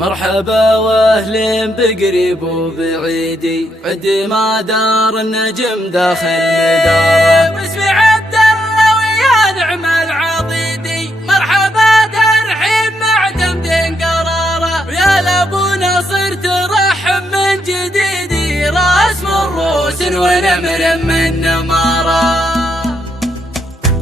مرحبا واهلين بقريب وبعيدي، عدي ما دار النجم داخل مداره. باسم عبد الله ويا نعم العضيدي، مرحبا ترحيب مع تمدين قراره. ويا لابو نصر ترحب من جديدي، راس مروس ونمر من نماره.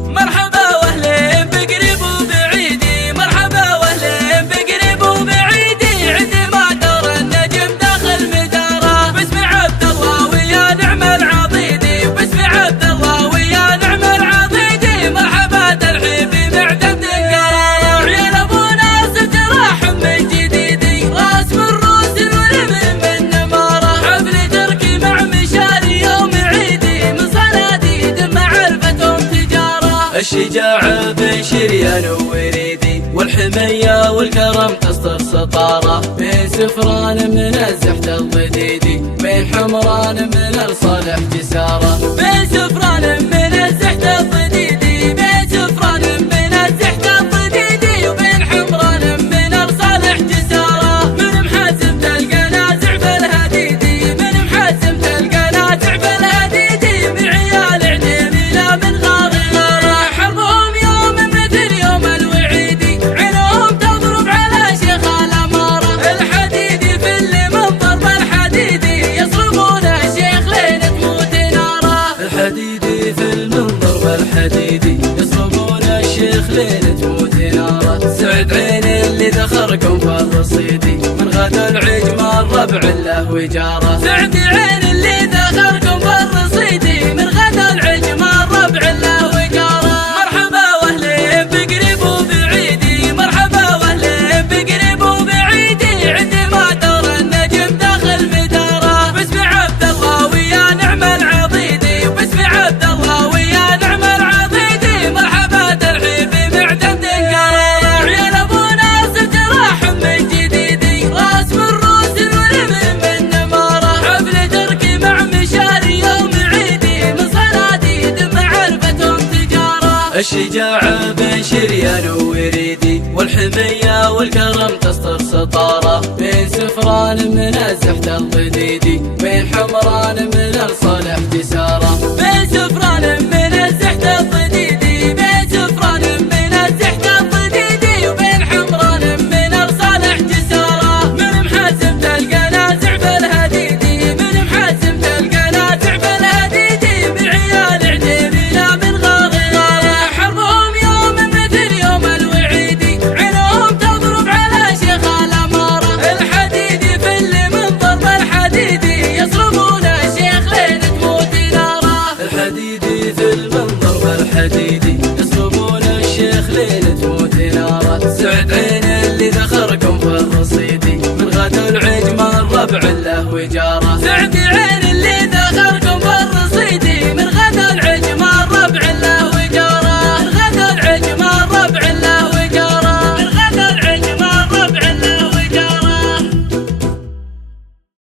مرحبا واهلين بقريب وبعيدي، مرحبا واهلين بقريب وبعيدي، عدي ما دار النجم داخل مداره. باسم عبد الله ويا نعم العضيدي، باسم عبد الله ويا نعم العضيدي، مرحبا ترحيبي مع تمدين قراره. ويا ابو ناصر ترحب من جديدي، راس مروس ونمر من نماره. حفل تركي مع مشاري يوم عيدي، من صناديد معرفتهم تجاره. الشجاعة بين شريان ووريدي، والحمية والكرم تسطر سطارة. بين سفران من الزحت الضديدي، بين حمران من الصالح جسارة. بين سفران من الزحت الضديدي، بين سفران من الزحت الضديدي، وبين حمران من الصالح جسارة. من محاسم تلقى نازع في الهديدي، من محاسم تلقى نازع في الهديدي، من عيال عديمي لا من غار غاره. حربهم يوم مثل يوم الوعيدي، عينهم تضرب على شيخ الأمارة. الحديدي في اللي من ضرب الحديدي، يصرمون الشيخ لين تموت ناره. الحديدي في المنظر والحديدي، يصربون الشيخ لين تموت ناره. سعد عين اللي ذخركم في الرصيدي، من غدا العجم الربع له وجاره. سعد عين اللي ذخركم في الرصيدي، من غدا العجم الربع له وجاره. مرحبا واهلين بقريب وبعيدي، مرحبا واهلين بقريب وبعيدي، عندي ما دار النجم داخل مداره. باسم عبد الله ويا نعم العضيدي، باسم عبد الله ويا نعم العضيدي، مرحبا ترحيبي مع تمدين قراره. عيال ابو ناصر ترحب من جديدي، راس مروس ونمر من نماره. حفل تركي مع مشاري يوم عيدي، من صناديد معرفتهم تجاره. الشجاعة بين شريان ووريدي، والحمية والكرم تسطر سطارة. بين سفران من الزحت الضديدي، بين حمران من الصالح جسارة. بين سفران من الزحت الضديدي، بين سفران من الزحت الضديدي، وبين حمران من الصالح جسارة. من محاسم تلقى نازع في الهديدي، من محاسم تلقى نازع في الهديدي، من عيال عديمي لا من غار غاره. حربهم يوم مثل يوم الوعيدي، عينهم تضرب على شيخ الأمارة. الحديدي في اللي من ضرب الحديدي، يصرمون الشيخ لين تموت ناره. الحديدي في المنظر والحديدي، يصربون الشيخ لين تموت ناره. سعد عين اللي ذخركم في الرصيدي، من غدا العجم الربع له وجاره. سعد عين